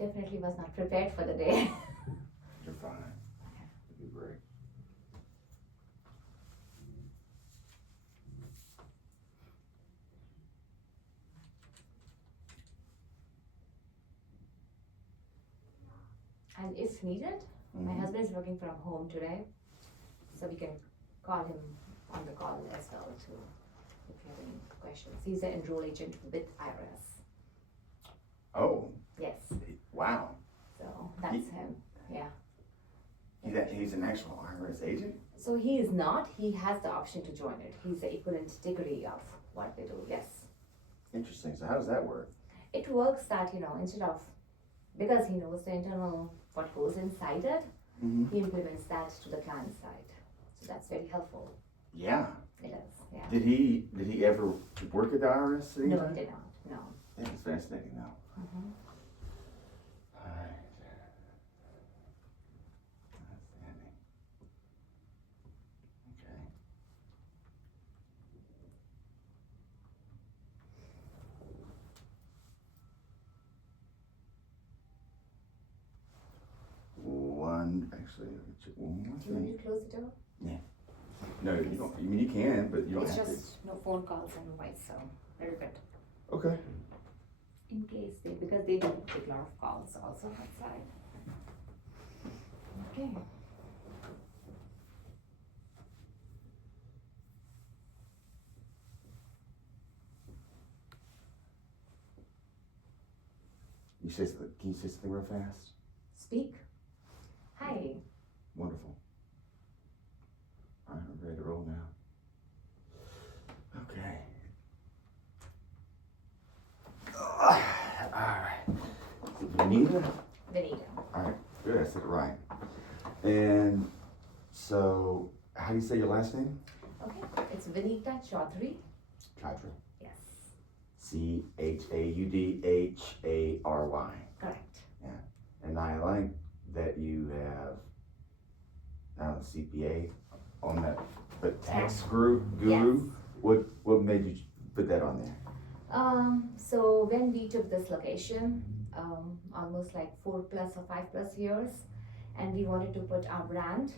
definitely was not prepared for the day. You're fine. It'll be great. And if needed, my husband is working from home today, so we can call him on the call as well too, if you have any questions. He's an enroll agent with IRS. Oh, Yes, wow. so that's him, yeah. He's an actual IRS agent? So he is not, he has the option to join it. He's the equivalent degree of what they do, yes. Interesting. So how does that work? It works that, instead of, because he knows the internal, what goes inside it, he implements that to the client side. So that's very helpful. Yeah. It is, yeah. Did he ever work at the IRS? No, he did not, no. That's fascinating though. Mhm. All right. Outstanding. Okay. Actually, let me check one more Do you want thing. me to close the door? No, you don't. I mean, you can, but you don't It's have to. just no phone calls and voice, so very good. Okay. In case because they do take a lot of calls also outside. Okay. Can you say something real fast? Speak. Hi. Wonderful. All right, I'm ready to roll now. Okay. All right. Vanita? Vanita. All right, good. I said it right. And so, how do you say your last name? Okay. It's Vinita Chaudhary. Chaudhary. Yes. Chaudhary. Correct. And I like that you have now the CPA on that, but tax guru. Yes. What made you put that on there? So when we took this location, almost like 4+ or 5+ years, and we wanted to put our brand,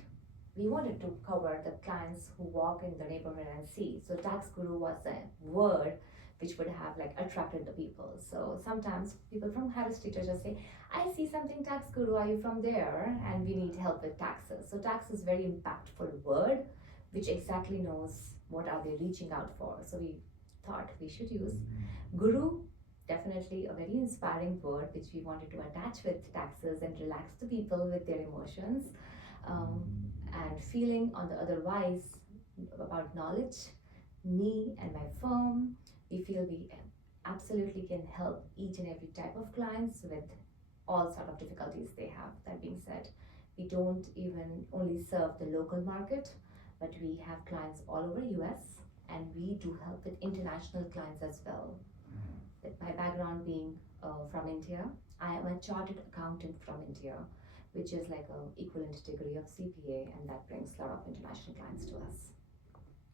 we wanted to cover the clients who walk in the neighborhood and see. So tax guru was a word which would have like attracted the people. So sometimes people from Harris Teeter just say, I see something tax guru, are you from there? And we need help with taxes. So tax is very impactful word, which exactly knows what are they reaching out for. So we thought we should use guru, definitely a very inspiring word which we wanted to attach with taxes and relax the people with their emotions, and feeling on the otherwise about knowledge. Me and my firm, we feel we absolutely can help each and every type of clients with all sort of difficulties they have. That being said, we don't even only serve the local market, but we have clients all over US, and we do help with international clients as well. With my background being from India, I am a chartered accountant from India, which is like an equivalent degree of CPA, and that brings a lot of international clients to us.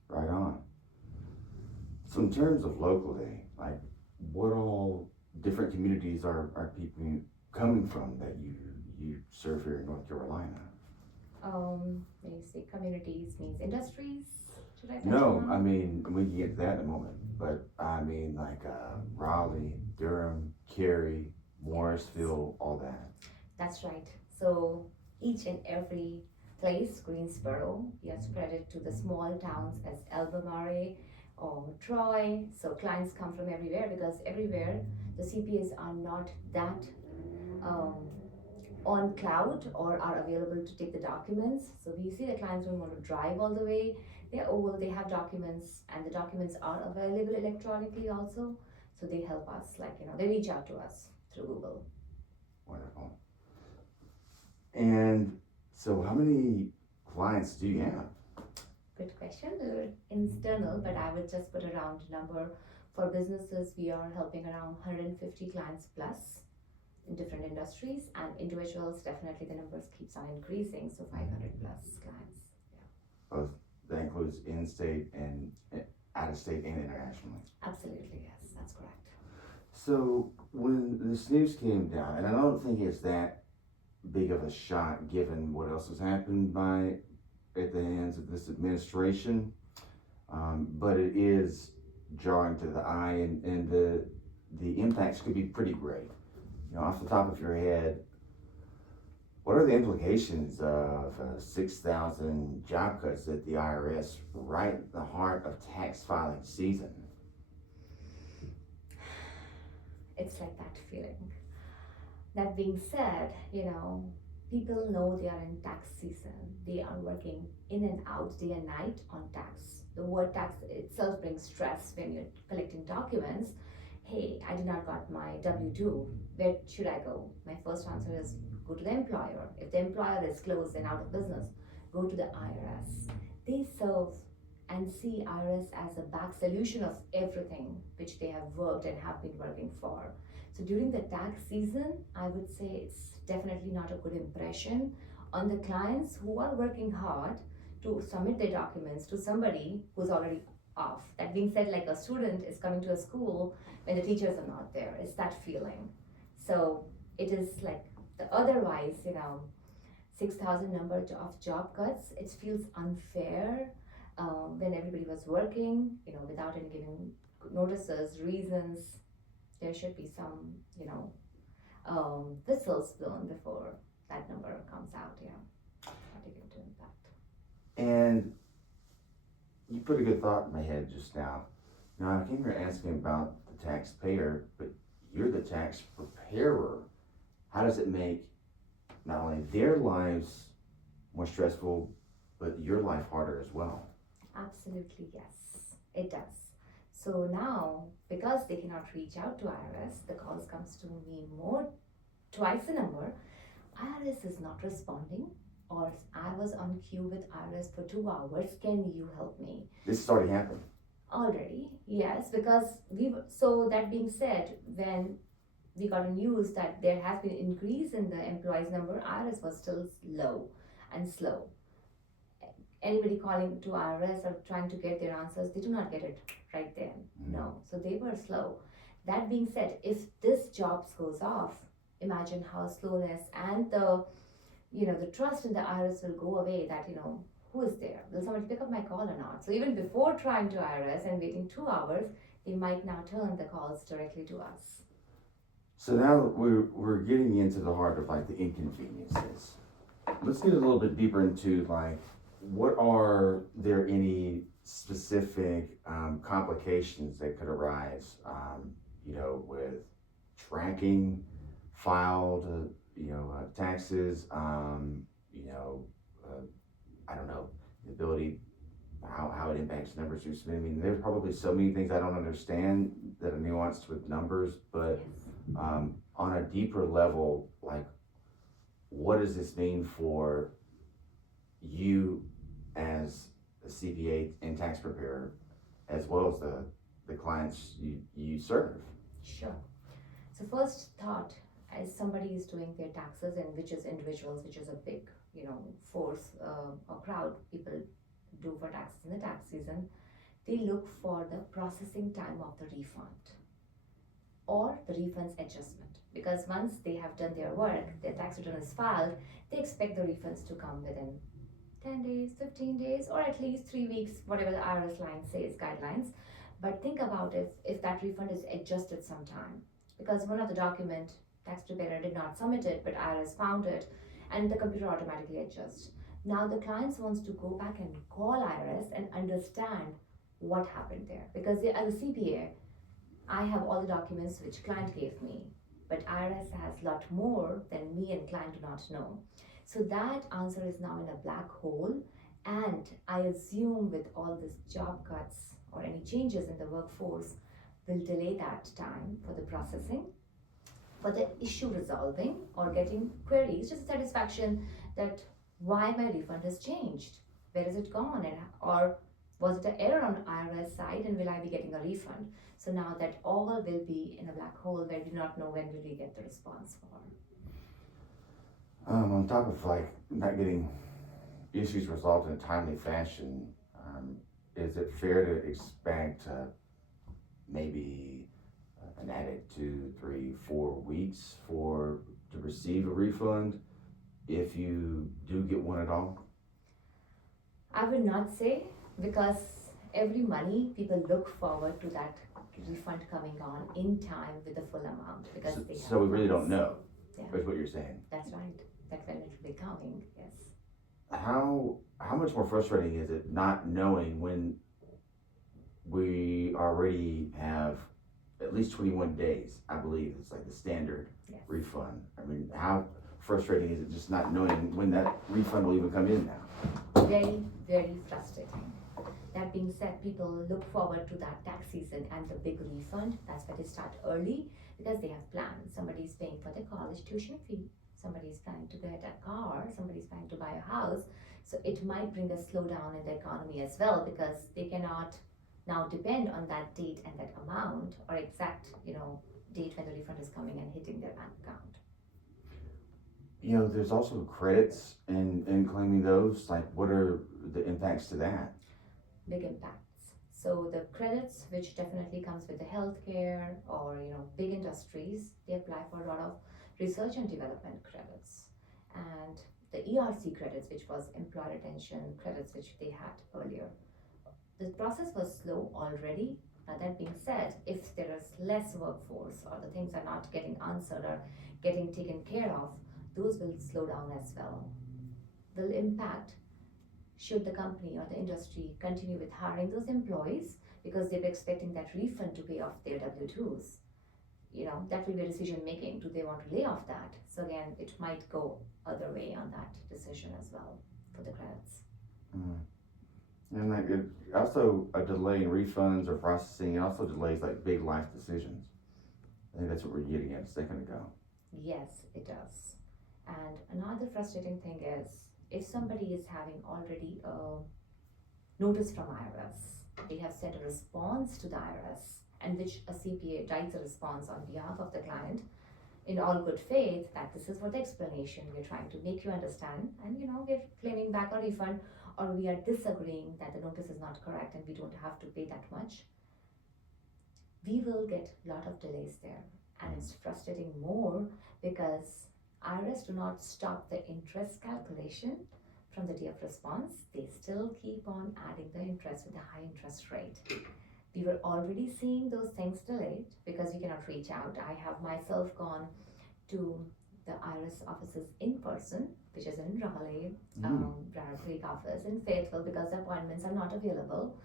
Right on. So in terms of locally, like what all different communities are people coming from that you serve here in North Carolina? When you say communities, means industries? Should I touch No, on? I mean, we can get to that in a moment, but I mean like Raleigh, Durham, Cary, Morrisville, all that. That's right. So each and every place, Greensboro, we are spread it to the small towns as Albemarle or Troy. So clients come from everywhere, because everywhere the CPAs are not that on cloud or are available to take the documents. So we see the clients don't want to drive all the way. They're old, they have documents, and the documents are available electronically also. So they help us, they reach out to us through Google. Wonderful. And so how many clients do you have? Good question. They're internal, but I would just put a round number. For businesses, we are helping around 150 clients plus in different industries, and individuals, definitely the numbers keeps on increasing, so 500+ clients. Both, that includes in-state and out-of-state and internationally. Absolutely, yes, that's correct. So when this news came down, and I don't think it's that big of a shock given what else has happened by at the hands of this administration, but it is jarring to the eye, and the impacts could be pretty great. Off the top of your head, what are the implications of 6,000 job cuts at the IRS right in the heart of tax filing season? It's like that feeling. That being said, people know they are in tax season. They are working in and out day and night on tax. The word tax itself brings stress when you're collecting documents. Hey, I did not got my W-2. Where should I go? My first answer is go to the employer. If the employer is closed and out of business, go to the IRS. They serve and see IRS as a back solution of everything which they have worked and have been working for. So during the tax season, I would say it's definitely not a good impression on the clients who are working hard to submit their documents to somebody who's already off. That being said, like a student is coming to a school when the teachers are not there. It's that feeling. So it is like the otherwise, 6,000 number of job cuts, it feels unfair when everybody was working, without any giving notices, reasons. There should be some, whistles blown before that number comes out. Yeah, not taken into impact. And you put a good thought in my head just now. Now, I came here asking about the taxpayer, but you're the tax preparer. How does it make not only their lives more stressful, but your life harder as well? Absolutely, yes, it does. So now, because they cannot reach out to IRS, the calls comes to me more, twice the number. IRS is not responding, or I was on queue with IRS for 2 hours. Can you help me? This has already happened. Already, yes, because so that being said, when we got a news that there has been increase in the employees number, IRS was still low and slow. Anybody calling to IRS or trying to get their answers, they do not get it right then. No, so they were slow. That being said, if this jobs goes off, imagine how slowness and the trust in the IRS will go away. That who is there? Will somebody pick up my call or not? So even before trying to IRS and waiting 2 hours, they might now turn the calls directly to us. So now we're getting into the heart of like the inconveniences. Let's get a little bit deeper into like, what are there any specific complications that could arise, with tracking filed, taxes, I don't know, the ability, how it impacts numbers you're submitting. I mean, there's probably so many things I don't understand that are nuanced with numbers, but on a deeper level, like, what does this mean for you as a CPA and tax preparer, as well as the clients you serve? Sure. So first thought, as somebody is doing their taxes, and which is individuals, which is a big, force or crowd people do for taxes in the tax season, they look for the processing time of the refund or the refund's adjustment. Because once they have done their work, their tax return is filed, they expect the refunds to come within 10 days, 15 days, or at least 3 weeks, whatever the IRS line says, guidelines. But think about if that refund is adjusted sometime. Because one of the document, tax preparer did not submit it, but IRS found it, and the computer automatically adjusts. Now the clients wants to go back and call IRS and understand what happened there. Because as a CPA, I have all the documents which client gave me, but IRS has a lot more than me and client do not know. So that answer is now in a black hole, and I assume with all these job cuts or any changes in the workforce will delay that time for the processing, for the issue resolving or getting queries, just satisfaction that why my refund has changed, where is it gone, and or was it an error on IRS side and will I be getting a refund? So now that all will be in a black hole where we do not know when will we get the response for. On top of like not getting issues resolved in a timely fashion, is it fair to expect maybe an added 2, 3, 4 weeks to receive a refund if you do get one at all? I would not say, because every money people look forward to that refund coming on in time with the full amount because So, they have so we really don't plans. know, Yeah, is what you're saying. that's right. That when it will be coming, yes. How much more frustrating is it not knowing when we already have at least 21 days, I believe it's like the standard Yes. refund. I mean, how frustrating is it just not knowing when that refund will even come in now? Very, very frustrating. That being said, people look forward to that tax season and the big refund. That's why they start early because they have plans. Somebody's paying for their college tuition fee, somebody's planning to get a car, somebody's planning to buy a house. So it might bring a slowdown in the economy as well because they cannot now depend on that date and that amount or exact, date when the refund is coming and hitting their bank account. There's also credits and claiming those. Like, what are the impacts to that? Big impacts. So the credits, which definitely comes with the healthcare or big industries, they apply for a lot of research and development credits, and the ERC credits, which was employee retention credits, which they had earlier. The process was slow already. Now that being said, if there is less workforce or the things are not getting answered or getting taken care of, those will slow down as well. Will impact should the company or the industry continue with hiring those employees because they're expecting that refund to pay off their W-2s. That will be decision making. Do they want to lay off that? So again, it might go other way on that decision as well for the credits. Mm. And like it also a delay in refunds or processing. It also delays like big life decisions. I think that's what we're getting at a second ago. Yes, it does. And another frustrating thing is if somebody is having already a notice from IRS, they have sent a response to the IRS, and which a CPA writes a response on behalf of the client in all good faith that this is what the explanation we're trying to make you understand, and we're claiming back a refund, or we are disagreeing that the notice is not correct and we don't have to pay that much. We will get a lot of delays there, and it's frustrating more because IRS do not stop the interest calculation from the day of response. They still keep on adding the interest with a high interest rate. We were already seeing those things delayed because we cannot reach out. I have myself gone to the IRS offices in person, which is in Raleigh, Broward Creek office in Fayetteville, because the appointments are not available.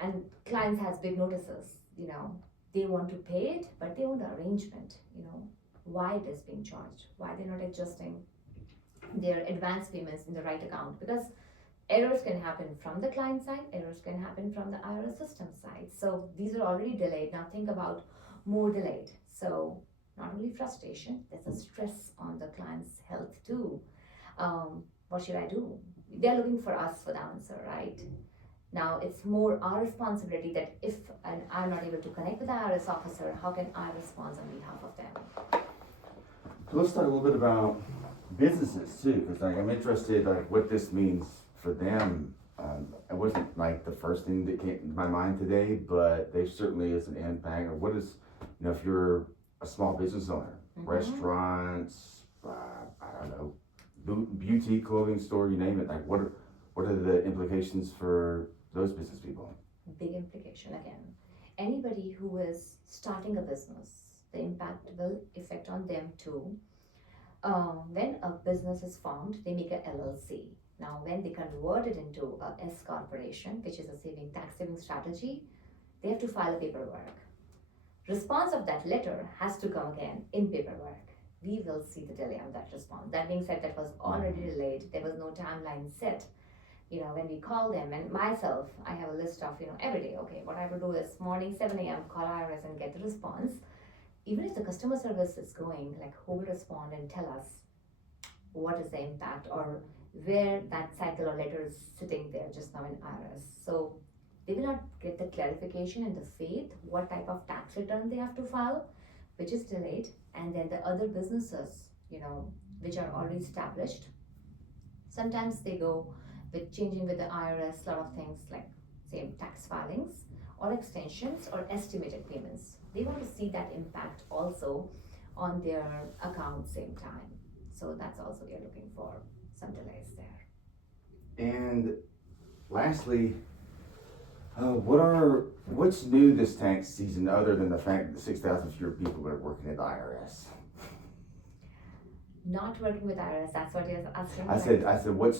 And clients has big notices, they want to pay it, but they want the arrangement, why it is being charged, why they're not adjusting their advance payments in the right account, because errors can happen from the client side, errors can happen from the IRS system side. So these are already delayed. Now think about more delayed. So not only frustration, there's a stress on the client's health too. What should I do? They're looking for us for the answer, right? Now it's more our responsibility that if I'm not able to connect with the IRS officer, how can I respond on behalf of them? So let's talk a little bit about businesses too, because I'm interested what this means for them. It wasn't like the first thing that came to my mind today, but there certainly is an impact. Or what is, if you're a small business owner, restaurants, I don't know, beauty, clothing store, you name it. Like what are the implications for those business people? Big implication again. Anybody who is starting a business, the impact will affect on them too. When a business is formed, they make a LLC. Now, when they convert it into a S corporation, which is a tax saving strategy, they have to file a paperwork. Response of that letter has to come again in paperwork. We will see the delay on that response. That being said, that was already delayed. There was no timeline set. When we call them, and myself, I have a list of, every day, okay, what I will do is morning 7 a.m. call IRS and get the response. Even if the customer service is going, like who will respond and tell us what is the impact or where that cycle or letter is sitting there just now in IRS. So they will not get the clarification in the faith what type of tax return they have to file, which is delayed. And then the other businesses, which are already established, sometimes they go with changing with the IRS, a lot of things like same tax filings, or extensions or estimated payments. They want to see that impact also on their account same time. So that's also we are looking for some delays there. And lastly, what's new this tax season other than the fact that 6,000 fewer people are working at the IRS? Not working with IRS, that's what you're asking. I said, what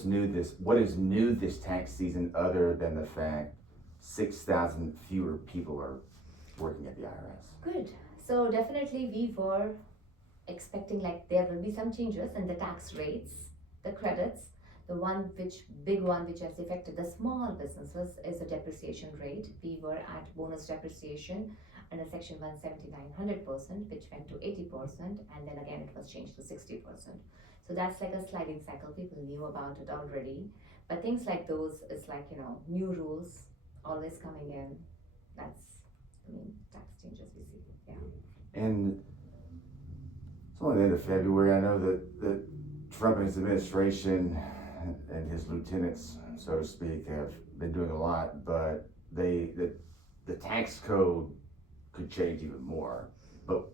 is new this tax season other than the fact 6,000 fewer people are working at the IRS? Good. So definitely we were expecting like there will be some changes in the tax rates, the credits. The big one which has affected the small businesses is the depreciation rate. We were at bonus depreciation under section 179 100%, which went to 80%, and then again it was changed to 60%. So that's like a sliding cycle. People knew about it already, but things like those is like new rules always coming in. That's the main tax changes we see. Yeah. And it's only the end of February. I know that Trump and his administration and his lieutenants, so to speak, have been doing a lot, but the tax code could change even more. But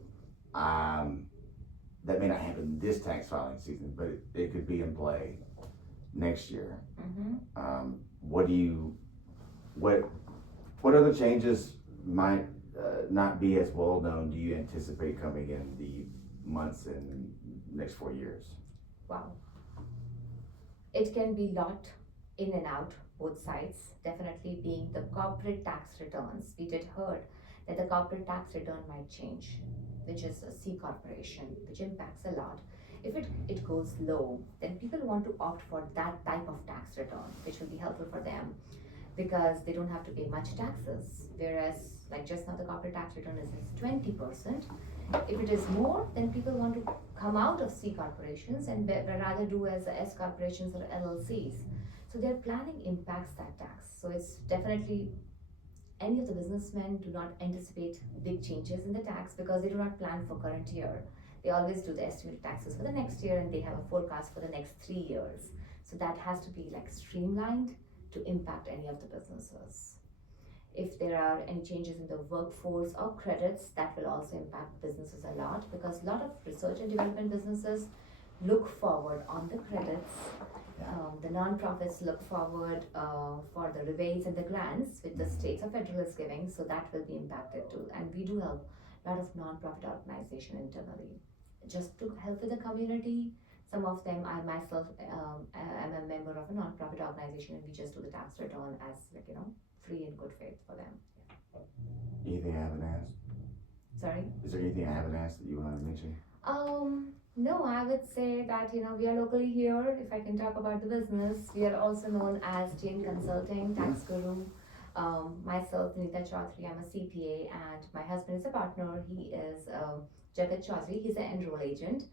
that may not happen this tax filing season, but it could be in play next year. Mm-hmm. What other changes might not be as well known do you anticipate coming in the months and next 4 years? Wow. It can be lot in and out, both sides. Definitely being the corporate tax returns. We did heard that the corporate tax return might change, which is a C corporation, which impacts a lot. If it goes low, then people want to opt for that type of tax return, which will be helpful for them because they don't have to pay much taxes. Whereas, like just now, the corporate tax return is 20%. If it is more, then people want to come out of C corporations and rather do as S corporations or LLCs. So their planning impacts that tax. So it's definitely any of the businessmen do not anticipate big changes in the tax because they do not plan for current year. They always do the estimated taxes for the next year and they have a forecast for the next 3 years. So that has to be like streamlined to impact any of the businesses. If there are any changes in the workforce or credits, that will also impact businesses a lot because a lot of research and development businesses look forward on the credits. The non-profits look forward for the rebates and the grants which the states or federal is giving, so that will be impacted too. And we do help a lot of non-profit organization internally just to help with the community. Some of them, I myself am a member of a non-profit organization and we just do the tax return as free and good faith for them. Anything I haven't asked? Sorry? Is there anything I haven't asked that you want to mention? No, I would say that we are locally here. If I can talk about the business, we are also known as Jane Consulting, Tax Guru. Myself, Nita Chaudhary, I'm a CPA, and my husband is a partner. He is Jagat Chaudhary. He's an enroll agent.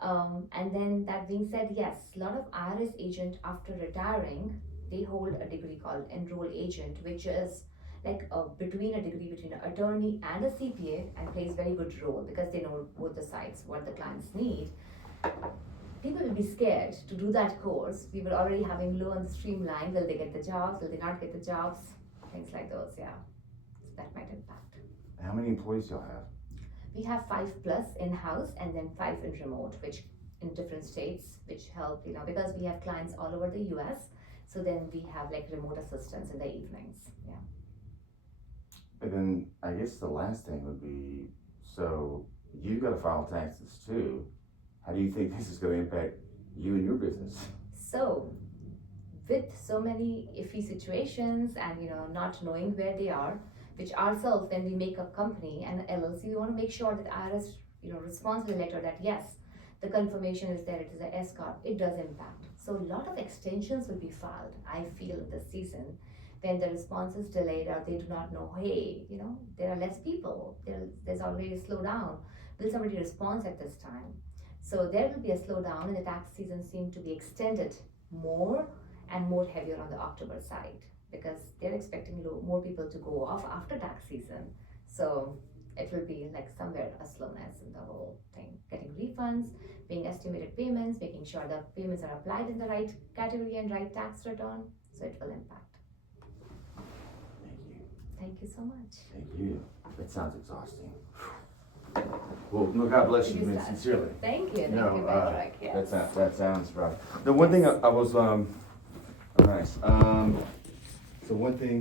And then that being said, yes, a lot of IRS agent after retiring, they hold a degree called enroll agent, which is like a degree between an attorney and a CPA and plays very good role because they know both the sides, what the clients need. People will be scared to do that course. We were already having low and streamlined. Will they get the jobs? Will they not get the jobs? Things like those, yeah. So that might impact. How many employees y'all have? We have 5+ in-house and then 5 in remote, which in different states, which help, because we have clients all over the US. So then we have like remote assistants in the evenings, yeah. And then I guess the last thing would be, so you've got to file taxes too. How do you think this is going to impact you and your business? So with so many iffy situations and not knowing where they are, which ourselves when we make a company and an LLC, we want to make sure that IRS responds to the letter that yes, the confirmation is there, it is a S corp, it does impact. So a lot of extensions will be filed, I feel, this season when the response is delayed or they do not know, hey, there are less people, there's already a slowdown. Will somebody respond at this time? So there will be a slowdown and the tax season seems to be extended more and more heavier on the October side because they're expecting more people to go off after tax season. So it will be like somewhere a slowness in the whole thing. Getting refunds, paying estimated payments, making sure the payments are applied in the right category and right tax return. So it will impact. Thank you. Thank you so so much. Thank you. That sounds exhausting. Well, no, God bless you, It is man, that. sincerely. Thank you, No, Vini&Jack, yes. that sounds rough. The one thing I was, nice, so one thing